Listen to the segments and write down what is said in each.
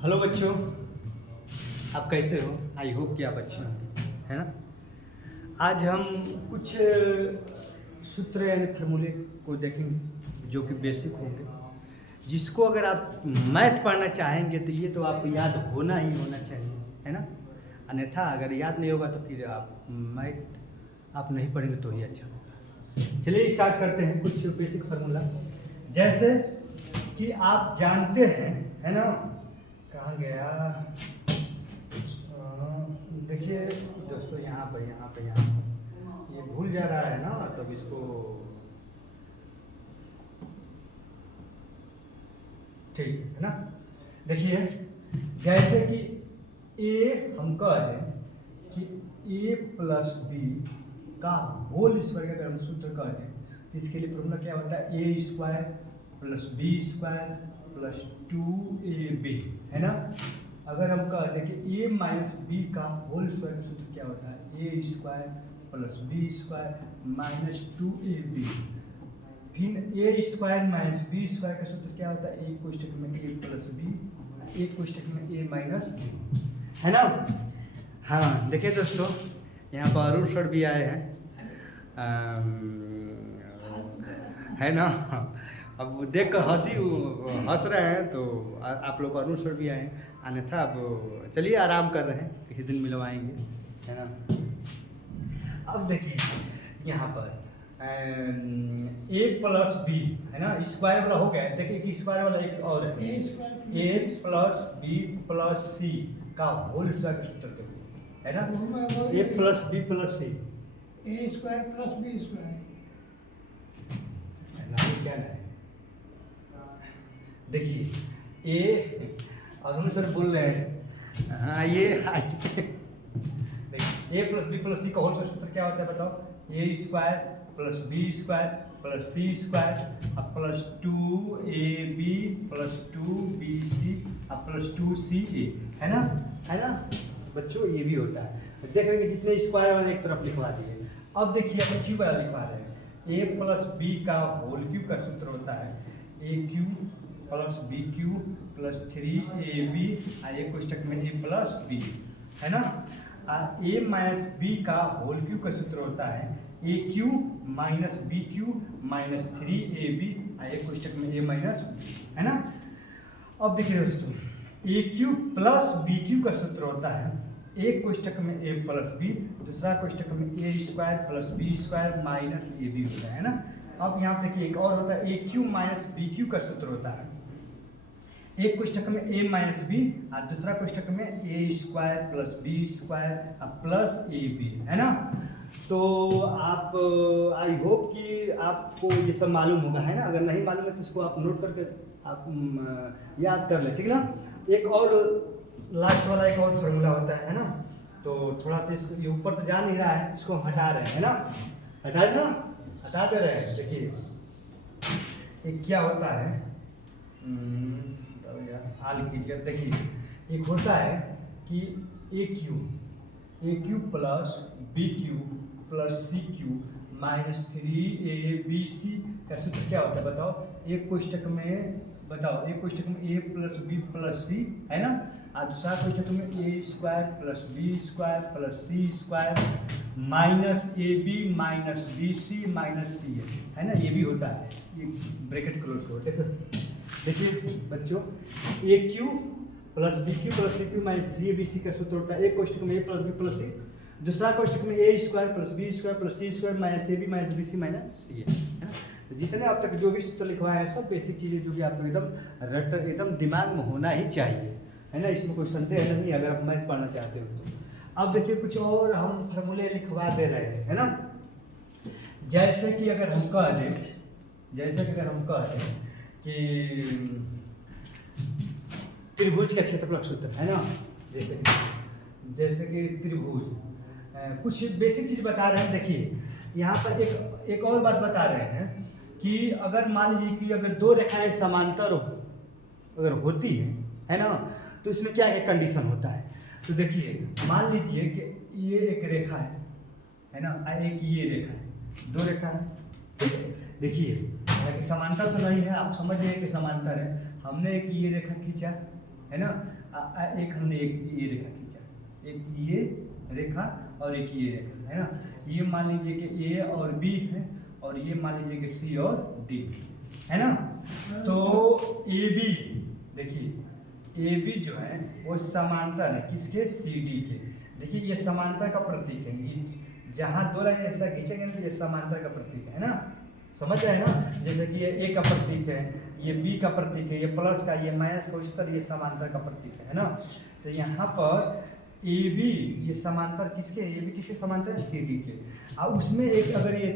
Hello बच्चों, आप कैसे हो? आई होप कि आप अच्छे होंगे, है ना। आज हम कुछ सूत्र यानी फार्मूले को देखेंगे जो कि बेसिक होंगे, जिसको अगर आप मैथ पढ़ना चाहेंगे तो ये तो आपको याद होना ही होना चाहिए, है ना। अन्यथा अगर याद नहीं होगा तो फिर आप मैथ आप नहीं पढ़ेंगे तो ही अच्छा होगा। चलिए स्टार्ट करते हैं कुछ बेसिक फार्मूला। जैसे कि आप जानते हैं, है ना, कहाँ गया, देखिए दोस्तों, यहाँ पर ये भूल जा रहा है ना, तब इसको ठीक है ना। देखिए जैसे कि ए हम कह दें कि ए प्लस बी का होल स्क्वायर का अगर हम सूत्र कह दें तो इसके लिए फॉर्मूला क्या होता है, A square plus B square plus 2ab, है ना। अगर हम कह दें कि ए माइनस बी का होल स्क्वायर का सूत्र क्या होता है, A square plus B square minus 2ab। फिर A square minus B square का सूत्र क्या होता है, एक कोष्ठक में ए प्लस बी, एक कोष्ठक में ए माइनस बी, है ना। हाँ देखिए दोस्तों, यहाँ पर अरुण सर भी आए हैं, है ना। अब देख कर हंस रहे हैं तो आप लोग अरुण सर भी आए हैं, अन्यथा अब चलिए आराम कर रहे हैं, किसी दिन मिलवाएंगे, है ना। अब देखिए यहाँ पर ए प्लस बी, है ना, स्क्वायर वाला हो गया। देखिए एक स्क्वायर वाला एक और है, ए प्लस बी प्लस सी का होल स्क्वायर का सूत्र देखिए, है ना, ए प्लस बी प्लस सी, ए स्क्वायर प्लस बी स्क्वायर, क्या है। देखिए ए अरुण सर बोल रहे हैं, हाँ ये देखिए A plus B plus C का होल स्क्वायर सूत्र क्या होता है बताओ, A square plus B square plus C square अब प्लस 2ab प्लस 2bc अब प्लस 2ca, है ना बच्चों, ये भी होता है। देख रहे हैं जितने स्क्वायर वाले एक तरफ लिखवा दिए। अब देखिए अपन क्यूब वाला लिखवा रहे हैं, ए प्लस बी का होल क्यूब का सूत्र होता है A cube plus B cube plus 3ab और एक कोष्ठक में ए प्लस बी, है ना। ए माइनस बी का होल क्यूब का सूत्र होता है A cube minus B cube minus 3ab और एक कोष्ठक में ए माइनस बी, है ना। अब देखिए दोस्तों, ए क्यूब प्लस बी क्यूब का सूत्र होता है एक कोष्ठक में ए प्लस बी, दूसरा कोष्ठक में A square plus B square minus A B होता है ना। अब यहाँ पे देखिए एक और होता है ए क्यू माइनस बी क्यू का सूत्र होता है एक कोष्ठक में ए माइनस बी और दूसरा कोष्ठक में A square plus B square plus A B, है ना। तो आप आई होप कि आपको ये सब मालूम होगा, है ना। अगर नहीं मालूम है तो इसको आप नोट करके आप याद कर ले, ठीक है ना। एक और लास्ट वाला एक और फार्मूला होता है ना, तो थोड़ा सा इसको, ये ऊपर तो जा नहीं रहा है, इसको हम हटा रहे हैं, है ना, हटा दे रहे हैं। देखिए एक क्या होता है, देखिए एक होता है कि A cube plus B cube plus C cube minus 3abc का सूत्र क्या होता है बताओ, एक कोष्ठक में बताओ, एक कोष्ठक में A plus B plus C, है ना, और दूसरा कोष्ठक में A square plus B square plus C square minus A B minus B C minus C, है ना, ये भी होता है। ये ब्रैकेट क्लोज करो, देखिए बच्चों, A cube plus B cube plus C cube minus 3abc का सूत्र होता है एक कोष्ठक में A plus B plus C, दूसरा कोष्ठक में A square plus B square plus C square minus A B minus B C minus C, है ना। तो जितने अब तक जो भी सूत्र लिखवाए हैं सब बेसिक चीज़ें जो कि आपको एकदम दिमाग में होना ही चाहिए, है ना, इसमें कोई संदेह नहीं अगर आप मैथ पढ़ना चाहते हो तो। अब देखिए कुछ और हम फार्मूले लिखवा दे रहे हैं, है ना। जैसे कि अगर हम कह दें कि त्रिभुज का क्षेत्रफल सूत्र, है ना, जैसे कि त्रिभुज कुछ बेसिक चीज़ बता रहे हैं। देखिए यहाँ पर एक और बात बता रहे हैं कि अगर मान लीजिए कि अगर दो रेखाएं समांतर अगर होती है ना, तो इसमें क्या एक कंडीशन होता है। तो देखिए मान लीजिए कि ये एक रेखा है ना, एक ये रेखा है, दो रेखा है, ठीक है। देखिए हालांकि समांतर तो नहीं है, आप समझ रहे हैं कि समांतर है। हमने एक ये रेखा खींचा, है ना। एक हमने एक ये रेखा खींचा, एक ये रेखा और एक ये रेखा, है ना। ये मान लीजिए कि ए और बी है और ये मान लीजिए कि सी और डी है ना। तो ए बी देखिए ए बी जो है वो समांतर है किसके, सी डी के। देखिए ये समांतर का प्रतीक है, ये जहाँ दो लाइन ऐसा खींचेंगे तो ये समांतर का प्रतीक है ना, समझ रहे हैं ना। जैसे कि ये ए का प्रतीक है, ये बी का प्रतीक है, ये प्लस का, ये माइनस का, उसी तरह ये समांतर का प्रतीक है ना। तो यहाँ पर ए बी ये समांतर किसके, ए बी किसके समांतर है, सी डी के। और उसमें एक अगर ये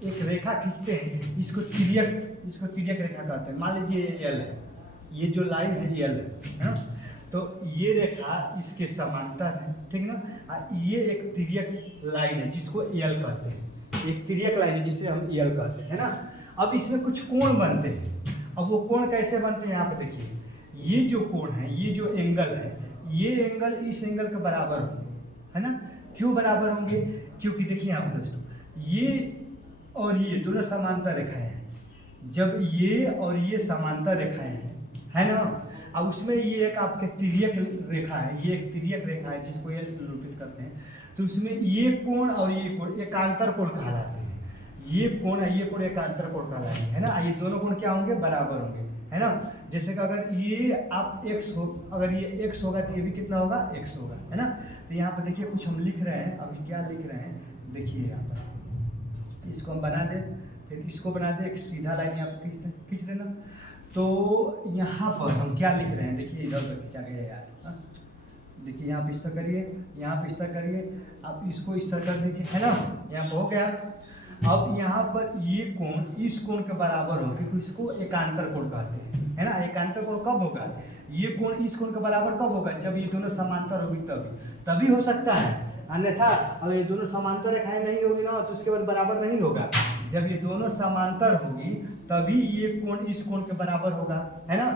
एक रेखा खींचते हैं, इसको तिर्यक रेखा कहते हैं। मान लीजिए ये एल है, ये जो लाइन है एल है ना, तो ये रेखा इसके समांतर है, ठीक ना। और ये एक तिर्यक लाइन है जिसको एल कहते हैं, एक तिर्यक लाइन है जिसे हम एल कहते हैं, है ना। अब इसमें कुछ कोण बनते हैं, अब वो कोण कैसे बनते हैं, यहाँ पे देखिए ये जो कोण है, ये जो एंगल है, ये एंगल इस एंगल के बराबर होंगे, है ना। क्यों बराबर होंगे, क्योंकि देखिए यहाँ पे दोस्तों ये और ये दोनों समांतर रेखाएं हैं। जब ये और ये समांतर रेखाएं हैं, है ना, और उसमें ये एक आपके तिर्यक रेखा है, ये एक तिर्यक रेखा है जिसको एल से निरूपित करते हैं, तो उसमें ये कोण और ये कोण एकांतर कोण कहलाते हैं। ये कोण है, ये कोण एकांतर कोण कहलाते हैं, है ना। ये दोनों कोण क्या होंगे, बराबर होंगे, है ना। जैसे कि अगर ये आप x हो, अगर ये x होगा तो ये भी कितना होगा, x होगा, है ना। तो यहाँ पर देखिए कुछ हम लिख रहे हैं, अभी क्या लिख रहे हैं देखिए यहाँ पर, इसको हम बना दें, फिर इसको बना दें, एक सीधा लाइन यहाँ पर खींच देना। तो यहाँ पर हम क्या लिख रहे हैं, देखिए इधर उधर खींचा गया यार, देखिए यहाँ पे इस तरह करिए, यहाँ पे इस तरह करिए, आप इसको इस तरह कर दीजिए, है ना। यहाँ पर हो गया। अब यहाँ पर ये कोण इस कोण के बराबर होंगे, क्योंकि इसको एकांतर कोण कहते हैं, है ना। एकांतर कोण कब होगा, ये कोण इस कोण के बराबर कब होगा, जब ये दोनों समांतर होगी तभी हो सकता है, अन्यथा अगर ये दोनों समांतर रेखाएं नहीं होगी ना तो उसके बाद बराबर नहीं होगा। जब ये दोनों समांतर होगी तभी ये कोण इस कोण के बराबर होगा, है ना।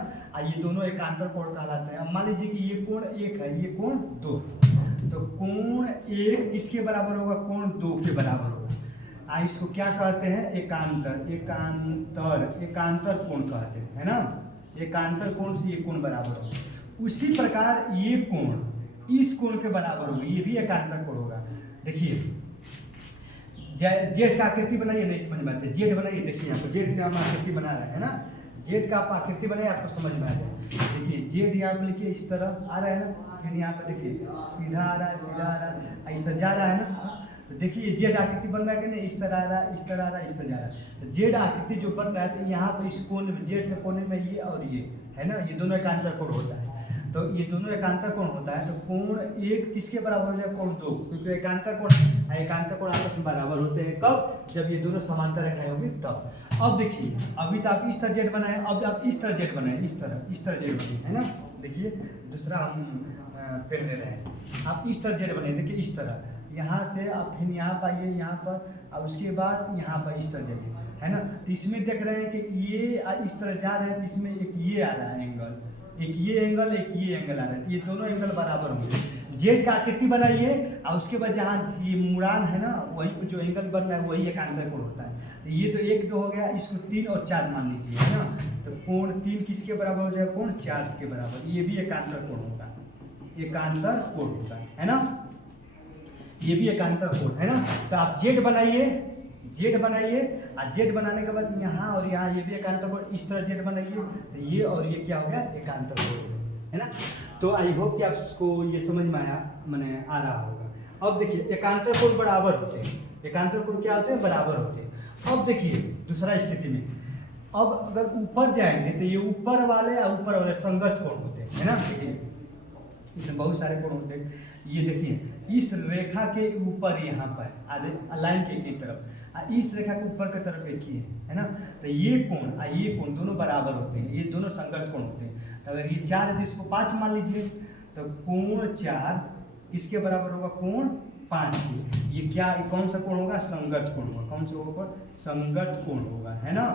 ये दोनों एकांतर कोण कहलाते हैं। अब मान लीजिए कि ये कोण एक है, ये कोण दो, तो कोण एक किसके बराबर होगा, कोण दो के बराबर होगा। इसको क्या कहते हैं, एकांतर कोण कहते हैं, है ना। एकांतर कोण से ये कोण बराबर होगा। उसी प्रकार ये कोण इस कोण के बराबर होगा, ये भी एकांतर कोण होगा। देखिए जेड का आकृति बनाइए, नहीं समझ में आते, जेड बनाइए, देखिए यहाँ पर जेड का हम आकृति बना रहे हैं ना, जेड का आप आकृति बनाइए, आपको समझ में आ जाए। देखिए जेड यहाँ पर लिखिए, इस तरह आ रहा है ना, फिर यहाँ पर देखिए सीधा आ रहा है, सीधा आ रहा है, इस तरह जा रहा है ना। तो देखिए जेड आकृति बन रहा है कि नहीं, इस तरह आ रहा है, इस तरह आ रहा है, इस तरह जा रहा है। तो जेड आकृति जो बन रहा है, तो यहाँ पर इस कोण में, जेड के कोने में ये और ये है ना, ये दोनों एकांतर कोण होता है। तो ये दोनों एकांतर कोण होता है, तो कोण एक किसके बराबर हो जाए, कोण दो, क्योंकि एकांतर कोण आपस में बराबर होते हैं कब, जब ये दोनों समांतर रेखाएं होंगी तब। अब देखिए अभी तो आप इस तरह जेड बनाए, अब आप इस तरह जेड बनाए, इस तरह जेड बने, है ना। देखिए दूसरा हम पेन ले रहे हैं, आप इस तरह जेड बने, देखिए इस तरह, यहाँ से आप फिर यहाँ पर आइए, यहाँ पर, और उसके बाद यहाँ पर इस तरह जाइए, है ना। तो इसमें देख रहे हैं कि ये इस तरह जा रहे हैं, तो इसमें एक ये आ रहा है एंगल, एक ये एंगल, एक ये एंगल आ रहा है, ये दोनों एंगल बराबर होंगे। जेड का आकृति बनाइए और उसके बाद जहाँ ये मुड़ान है ना, वहीं पर जो एंगल बन रहा है वही एकांतर कोण होता है। तो ये तो 1 2 हो गया, इसको 3 और 4 मान लीजिए, है ना। तो कोण 3 किसके बराबर हो जाएगा, कोण 4 के बराबर, ये भी एकांतर कोण होगा, एकांतर कोण होता है ना, ये भी एकांतर कोण है ना। तो आप जेड बनाइए, और जेड बनाने के बाद यहाँ और यहाँ ये भी एकांतर कोण, इस तरह जेड बनाइए, तो ये और ये क्या हो गया, एकांतर कोण, है ना। तो आई होप कि आपको ये समझ में आया, मैंने आ रहा होगा। अब देखिए एकांतर कोण बराबर होते हैं, एकांतर कोण क्या होते हैं, बराबर होते हैं। अब देखिए दूसरा स्थिति में, अब अगर ऊपर जाएंगे तो ये ऊपर वाले संगत कोण होते हैं, है ना। देखिए इसमें बहुत सारे कोण होते हैं। ये देखिए इस रेखा के ऊपर यहाँ पर आधे लाइन के तरफ, इस रेखा के ऊपर की तरफ देखिए, है ना। तो ये कोण दोनों बराबर होते हैं, ये दोनों संगत कोण होते हैं। तो अगर ये 4 है तो इसको 5 मान लीजिए, तो कोण 4 किसके बराबर होगा, कोण 5 की। ये क्या, कौन सा कोण होगा, संगत कोण होगा। कौन सा होगा, संगत कोण होगा, है ना।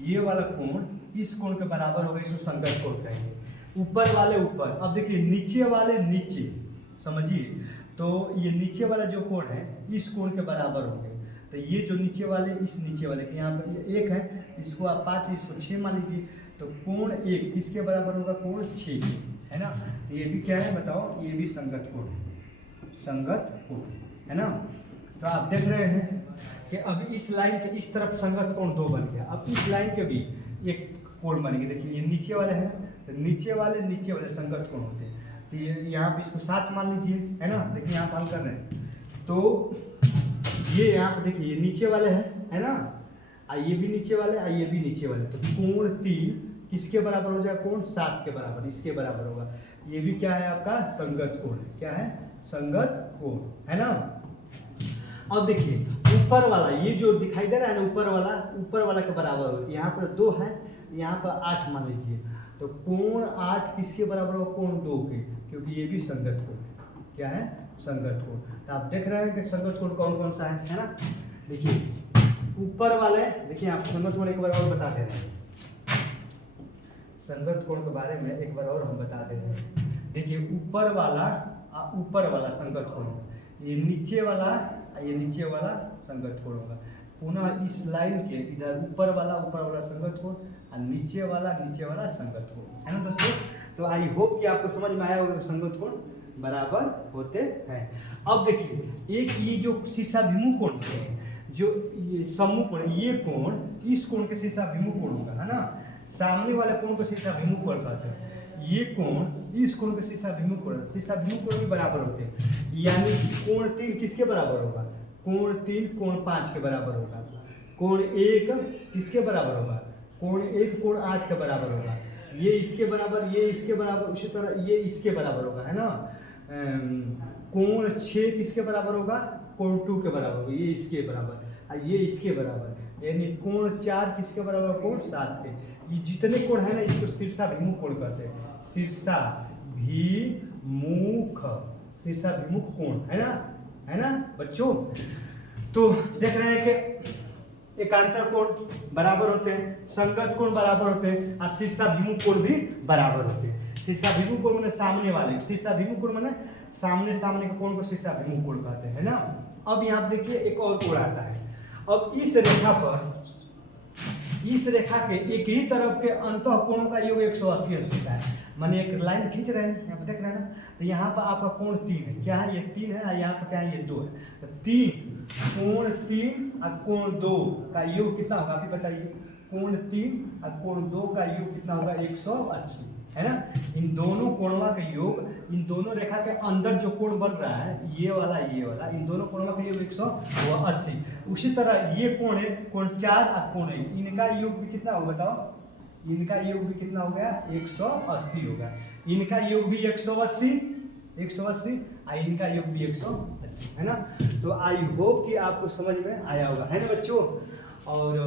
ये वाला कोण इस कोण के बराबर होगा, इसको संगत कोण कहेंगे। ऊपर वाले ऊपर, अब देखिए नीचे वाले नीचे, समझिए, तो ये नीचे वाला जो कोण है इस कोण के बराबर होंगे। तो ये जो नीचे वाले, इस नीचे वाले के यहाँ पर ये 1 है, इसको आप 5 है, इसको 6 मान लीजिए। तो कोण 1 किसके बराबर होगा, कोण 6 के, है ना। तो ये भी क्या है बताओ, ये भी संगत कोण है, संगत कोण है ना। तो आप देख रहे हैं कि अब इस लाइन के इस तरफ संगत कोण 2 बन गया। अब इस लाइन के भी एक कोण बन गया। देखिए ये नीचे वाले हैं, तो नीचे वाले संगत कोण होते हैं। तो ये यहाँ पे इसको 7 मान लीजिए, है ना। देखिए यहाँ पर हम कर रहे हैं, तो ये यहाँ पे देखिए ये नीचे वाले हैं, है ना। ये भी नीचे वाले, ये भी नीचे वाले, तो कोण 3 किसके बराबर हो जाएगा, कोण 7 के बराबर, इसके बराबर होगा। ये भी क्या है आपका संगत कोण है, क्या है संगत कोण, है ना। अब देखिए ऊपर वाला ये जो दिखाई दे रहा है ना, ऊपर वाला के बराबर हो, यहाँ पर 2 है, यहाँ पर 8 मान लीजिए, तो कोण 8 किसके बराबर हो, कोण 2 के, क्योंकि ये भी संगत कोण है, क्या है संगत कोण। तो आप देख रहे हैं कि संगत कोण कौन कौन सा है ना। देखिए ऊपर वाले, देखिए आप संगत कोण एक बार और बता दे रहे हैं, संगत कोण के बारे में एक बार और हम बता दे रहे हैं। देखिए ऊपर वाला संगत कोण, ये नीचे वाला संगत कोण होगा। पुनः इस लाइन के इधर ऊपर वाला संगत कोण और नीचे वाला संगत कोण, है ना दोस्तों। तो आई होप कि आपको समझ में आया होगा संगत कोण बराबर होते हैं। अब देखिए एक ये जो शीर्षाभिमुख कोण होते हैं, जो ये सम्मुख कोण, ये कोण इस कोण के शीर्षाभिमुख कोण होगा, है ना। सामने वाले कोण को शीर्षाभिमुख कोण कहते हैं। ये कोण इस कोण के शीर्षाभिमुख कोण भी बराबर होते हैं। यानी कोण 3 किसके बराबर होगा, कोण 3 कोण 5 के बराबर होगा। कोण 1 किसके बराबर होगा, कोण 1 कोण 8 के बराबर होगा। ये इसके बराबर, ये इसके बराबर, उसी तरह ये इसके बराबर होगा, है ना। कोण 6 किसके बराबर होगा, कोण 2 के बराबर होगा, ये इसके बराबर और ये इसके बराबर। यानी कोण 4 किसके बराबर, कोण 7 के। ये जितने कोण है ना, इसको शीर्षाभिमुख कोण कहते हैं, शीर्षाभिमुख कोण, है ना बच्चों। तो देख रहे हैं कि एकांतर कोण बराबर होते हैं, संगत कोण बराबर होते हैं और शीर्षाभिमुख कोण भी बराबर होते हैं। शीर्षाभिमुख कोण माने सामने वाले, शीर्षाभिमुख कोण माने सामने के कोण को शीर्षाभिमुख कोण कहते हैं ना। अब यहाँ देखिए एक और कोण आता है। अब इस रेखा के एक ही तरफ के अंतः कोणों का योग 180 अंश होता है। माने एक लाइन खींच रहे हैं, यहाँ पे देख रहे हैं ना, तो यहाँ पर आपका कोण 3 है, क्या है ये 3 है, और यहाँ पर क्या है ये 2 है। तो कोण 3 और कोण 2 का योग कितना होगा, अभी बताइए। कोण 3 और कोण 2 का योग कितना होगा, 180, है ना। इन दोनों कोणों का योग, इन दोनों रेखा के अंदर जो कोण बन रहा है, ये वाला, इन दोनों कोणों का योग 180। उसी तरह ये कोण है, कोण 4 और कोण 1, इनका योग भी कितना होगा बताओ, इनका योग भी कितना हो गया, 180 होगा। इनका योग भी 180 और इनका योग भी 180, है ना। तो आई होप कि आपको समझ में आया होगा, है ना बच्चों। और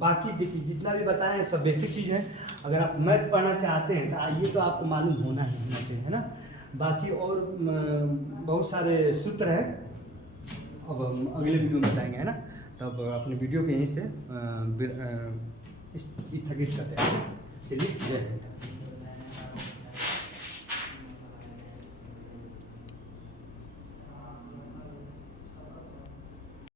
बाकी जितना भी बताएं हैं सब बेसिक चीज़ है। अगर आप मैथ पढ़ना चाहते हैं तो आइए, तो आपको मालूम होना चाहिए, है ना। बाकी और बहुत सारे सूत्र हैं, अब हम अगले वीडियो में बताएंगे, है ना। तब अपने वीडियो को यहीं से स्थगित करते हैं। चलिए, जय हिंद।